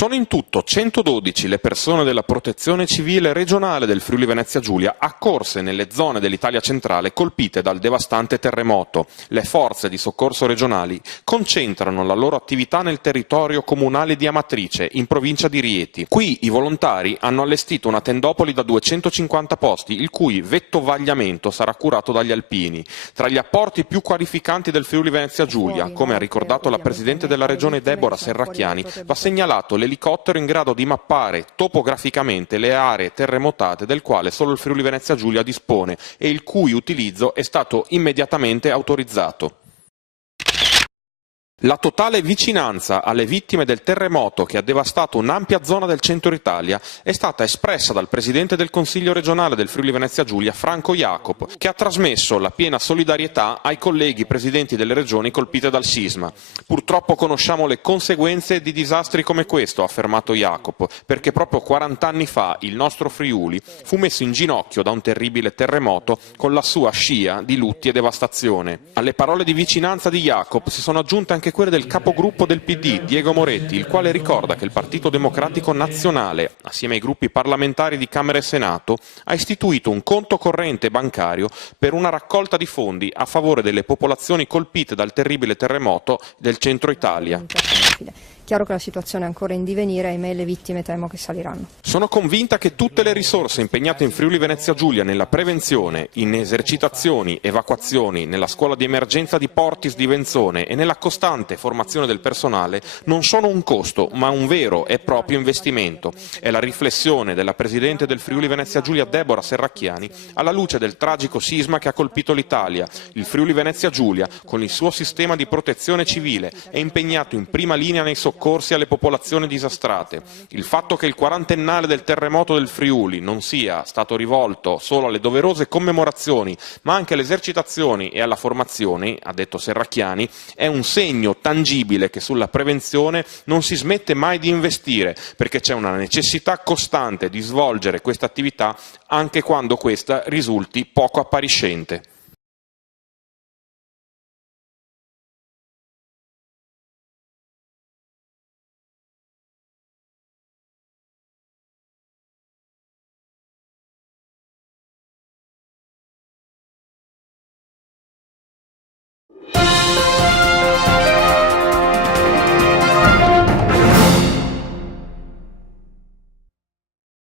Sono in tutto 112 le persone della Protezione Civile regionale del Friuli Venezia Giulia accorse nelle zone dell'Italia centrale colpite dal devastante terremoto. Le forze di soccorso regionali concentrano la loro attività nel territorio comunale di Amatrice, in provincia di Rieti. Qui i volontari hanno allestito una tendopoli da 250 posti, il cui vettovagliamento sarà curato dagli alpini. Tra gli apporti più qualificanti del Friuli Venezia Giulia, come ha ricordato la Presidente della Regione Deborah Serracchiani, va segnalato l'elicottero in grado di mappare topograficamente le aree terremotate del quale solo il Friuli Venezia Giulia dispone e il cui utilizzo è stato immediatamente autorizzato. La totale vicinanza alle vittime del terremoto che ha devastato un'ampia zona del centro Italia è stata espressa dal Presidente del Consiglio regionale del Friuli Venezia Giulia, Franco Jacob, che ha trasmesso la piena solidarietà ai colleghi presidenti delle regioni colpite dal sisma. Purtroppo conosciamo le conseguenze di disastri come questo, ha affermato Jacob, perché proprio 40 anni fa il nostro Friuli fu messo in ginocchio da un terribile terremoto con la sua scia di lutti e devastazione. Alle parole di vicinanza di Jacob si sono aggiunte anche quelle del capogruppo del PD, Diego Moretti, il quale ricorda che il Partito Democratico Nazionale, assieme ai gruppi parlamentari di Camera e Senato, ha istituito un conto corrente bancario per una raccolta di fondi a favore delle popolazioni colpite dal terribile terremoto del centro Italia. Chiaro che la situazione è ancora in divenire, ahimè le vittime temo che saliranno. Sono convinta che tutte le risorse impegnate in Friuli Venezia Giulia nella prevenzione, in esercitazioni, evacuazioni, nella scuola di emergenza di Portis di Venzone e nella costante formazione del personale non sono un costo, ma un vero e proprio investimento. È la riflessione della Presidente del Friuli Venezia Giulia Deborah Serracchiani alla luce del tragico sisma che ha colpito l'Italia. Il Friuli Venezia Giulia, con il suo sistema di protezione civile, è impegnato in prima linea nei soccorsi alle popolazioni disastrate. Il fatto che il quarantennale del terremoto del Friuli non sia stato rivolto solo alle doverose commemorazioni, ma anche alle esercitazioni e alla formazione, ha detto Serracchiani, è un segno tangibile che sulla prevenzione non si smette mai di investire, perché c'è una necessità costante di svolgere questa attività anche quando questa risulti poco appariscente.